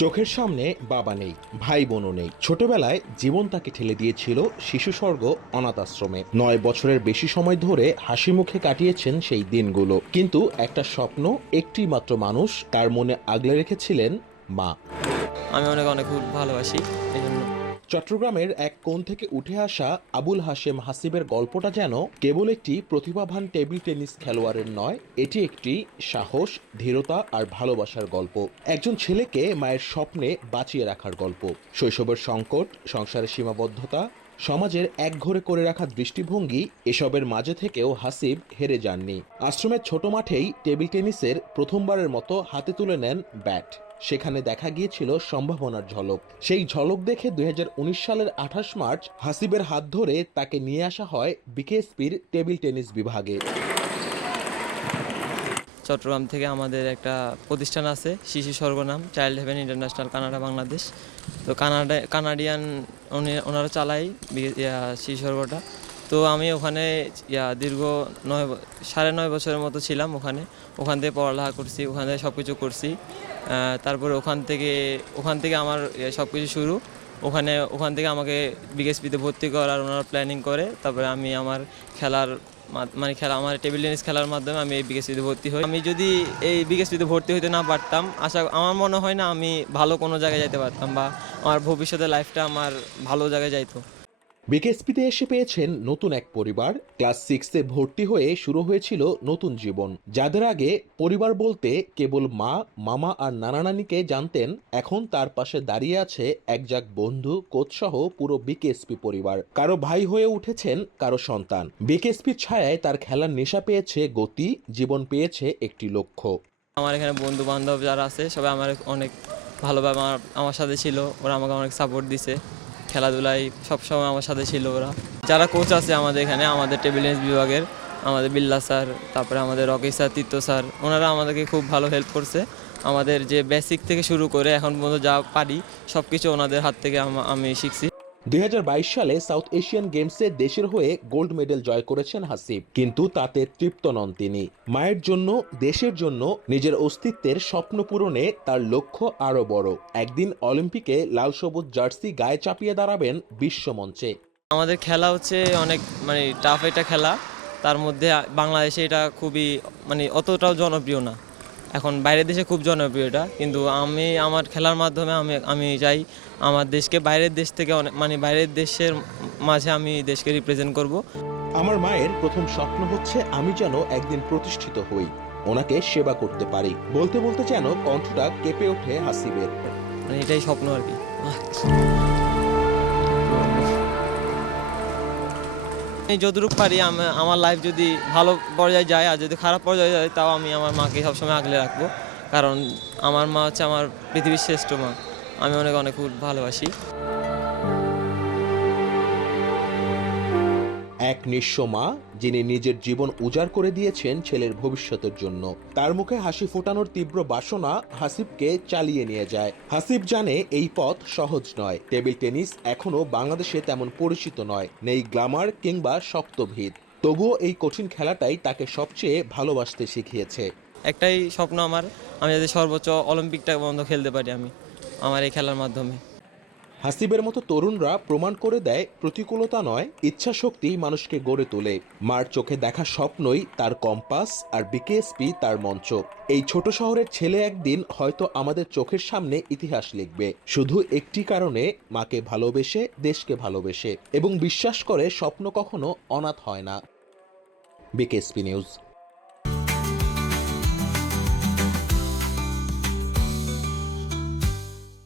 চোখের সামনে বাবা নেই, ভাই বোনও নেই। ছোটবেলায় জীবন তাকে ঠেলে দিয়েছিল শিশু স্বর্গ অনাথ আশ্রমে নয় বছরের বেশি সময় ধরে হাসি মুখে কাটিয়েছেন সেই দিনগুলো। কিন্তু একটা স্বপ্ন একটি মাত্র মানুষ তার মনে আগলে রেখেছিলেন মা। আমি অনেক অনেক ভালোবাসি, এই জন্য চট্টগ্রামের এক কোণ থেকে উঠে আসা আবুল হাশেম হাসিবের গল্পটা যেন কেবল একটি প্রতিভাবান টেবিল টেনিস খেলোয়াড়ের নয়, এটি একটি সাহস, ধীরতা আর ভালোবাসার গল্প। একজন ছেলেকে মায়ের স্বপ্নে বাঁচিয়ে রাখার গল্প। শৈশবের সংকট, সংসারের সীমাবদ্ধতা, সমাজের একঘরে করে রাখা দৃষ্টিভঙ্গি, এসবের মাঝে থেকেও হাসিব হেরে যাননি। আশ্রমের ছোট মাঠেই টেবিল টেনিসের প্রথমবারের মতো হাতে তুলে নেন ব্যাট। সেখানে দেখা গিয়েছিল সম্ভাবনার ঝলক। সেই ঝলক দেখে দু হাজার উনিশ সালের আঠাশ মার্চ হাসিবের হাত ধরে তাকে নিয়ে আসা হয় বিকেএসপির টেবিল টেনিস বিভাগে। চট্টগ্রাম থেকে আমাদের একটা প্রতিষ্ঠান আছে, শিশু স্বর্গনাম child heaven international Canada, Bangladesh. তো কানাডা কানাডিয়ান ওনারা চালাই বি- শিশু স্বর্গটা তো আমি ওখানে, ইয়া, দীর্ঘ নয় সাড়ে নয় বছরের মতো ছিলাম ওখানে। ওখান থেকে পড়ালেখা করছি, ওখান থেকে সব কিছু করছি তারপরে ওখান থেকে ওখান থেকে আমার সব কিছু শুরু। ওখানে, ওখান থেকে আমাকে বিএসপিতে ভর্তি করার ওনারা প্ল্যানিং করে। তারপরে আমি আমার খেলার মানে খেলা, আমার টেবিল টেনিস খেলার মাধ্যমে আমি এই বিকেএসপিতে ভর্তি হই। আমি যদি এই বিকেএসপিতে ভর্তি হইতে না পারতাম, আশা, আমার মনে হয় না আমি ভালো কোনো জায়গায় যেতে পারতাম বা আমার ভবিষ্যতে লাইফটা আমার ভালো জায়গায় যাইতো। বিকেএসপিতে এসে পেয়েছেন নতুন এক পরিবার। ক্লাস সিক্সে ভর্তি হয়ে শুরু হয়েছিল নতুন জীবন। যাদের আগে পরিবার বলতে কেবল মা, মামা আর নানা নানিকে জানতেন, এখন তার পাশে দাঁড়িয়ে আছে একজাক বন্ধু, কোচসহ পুরো বিকেএসপি পরিবার। কারও ভাই হয়ে উঠেছেন, কারও সন্তান। বিকেএসপির ছায়ায় তার খেলার নেশা পেয়েছে গতি, জীবন পেয়েছে একটি লক্ষ্য। আমার এখানে বন্ধু বান্ধব যারা আছে, সবাই আমার অনেক ভালোভাবে আমার আমার সাথে ছিল। ওরা আমাকে অনেক সাপোর্ট দিছে। খেলাধুলায় সবসময় আমার সাথে ছিল ওরা। যারা কোচ আছে আমাদের এখানে, আমাদের টেবিল টেনিস বিভাগের, আমাদের বিল্লা স্যার তারপরে আমাদের রকি স্যার তীর্থ স্যার ওনারা আমাদেরকে খুব ভালো হেল্প করছে। আমাদের যে বেসিক থেকে শুরু করে এখন পর্যন্ত যা পারি সব কিছু ওনাদের হাত থেকে আমি শিখছি। দুই হাজার বাইশ সালে সাউথ এশিয়ান গেমসে দেশের হয়ে গোল্ড মেডেল জয় করেছেন হাসিব। কিন্তু তাতে তৃপ্ত নন তিনি। মায়ের জন্য, দেশের জন্য, নিজের অস্তিত্বের স্বপ্ন পূরণে তার লক্ষ্য আরও বড়। একদিন অলিম্পিকে লাল সবুজ জার্সি গায়ে চাপিয়ে দাঁড়াবেন বিশ্বমঞ্চে আমাদের খেলা হচ্ছে অনেক মানে টাফ এটা খেলা। তার মধ্যে বাংলাদেশে এটা খুবই মানে অতটাও জনপ্রিয় না। এখন বাইরের দেশে খুব জনপ্রিয় এটা। কিন্তু আমি আমার খেলার মাধ্যমে আমি আমি চাই আমার দেশকে বাইরের দেশ থেকে অনেক মানে বাইরের দেশের মাঝে আমি দেশকে রিপ্রেজেন্ট করব। আমার মায়ের প্রথম স্বপ্ন হচ্ছে আমি যেন একদিন প্রতিষ্ঠিত হই ওনাকে সেবা করতে পারি। বলতে বলতে যেন কণ্ঠটা কেঁপে ওঠে হাসিবের। মানে এটাই স্বপ্ন আর কি। আমি যতটুকু পারি আমার লাইফ যদি ভালো পর্যায়ে যায় আর যদি খারাপ পর্যায়ে যায়, তাও আমি আমার মাকে সবসময় আগলে রাখব। কারণ আমার মা হচ্ছে আমার পৃথিবীর শ্রেষ্ঠ মা। আমি অনেক অনেক ভালোবাসি। এক নিঃস্ব মা, যিনি নিজের জীবন উজাড় করে দিয়েছেন ছেলের ভবিষ্যতের জন্য। তার মুখে হাসি ফোটানোর তীব্র বাসনা হাসিবকে চালিয়ে নিয়ে যায়। হাসিব জানে এই পথ সহজ নয়। টেবিল টেনিস এখনও বাংলাদেশে তেমন পরিচিত নয়, নেই গ্লামার কিংবা শক্ত ভিত তবুও এই কঠিন খেলাটাই তাকে সবচেয়ে ভালোবাসতে শিখিয়েছে। একটাই স্বপ্ন আমার, আমি যাতে সর্বোচ্চ অলিম্পিকটা বন্ধ খেলতে পারি আমি, আমার এই খেলার মাধ্যমে। হাসিবের মতো তরুণরা প্রমাণ করে দেয় প্রতিকূলতা নয় ইচ্ছা শক্তি মানুষকে গড়ে তোলে। মার চোখে দেখা স্বপ্নই তার কম্পাস আর বিকেএসপি তার মঞ্চ। এই ছোট শহরের ছেলে একদিন হয়তো আমাদের চোখের সামনে ইতিহাস লিখবে। শুধু একটি কারণে মাকে ভালোবেসে, দেশকে ভালোবেসে এবং বিশ্বাস করে স্বপ্ন কখনো অনাথ হয় না। BKSP news.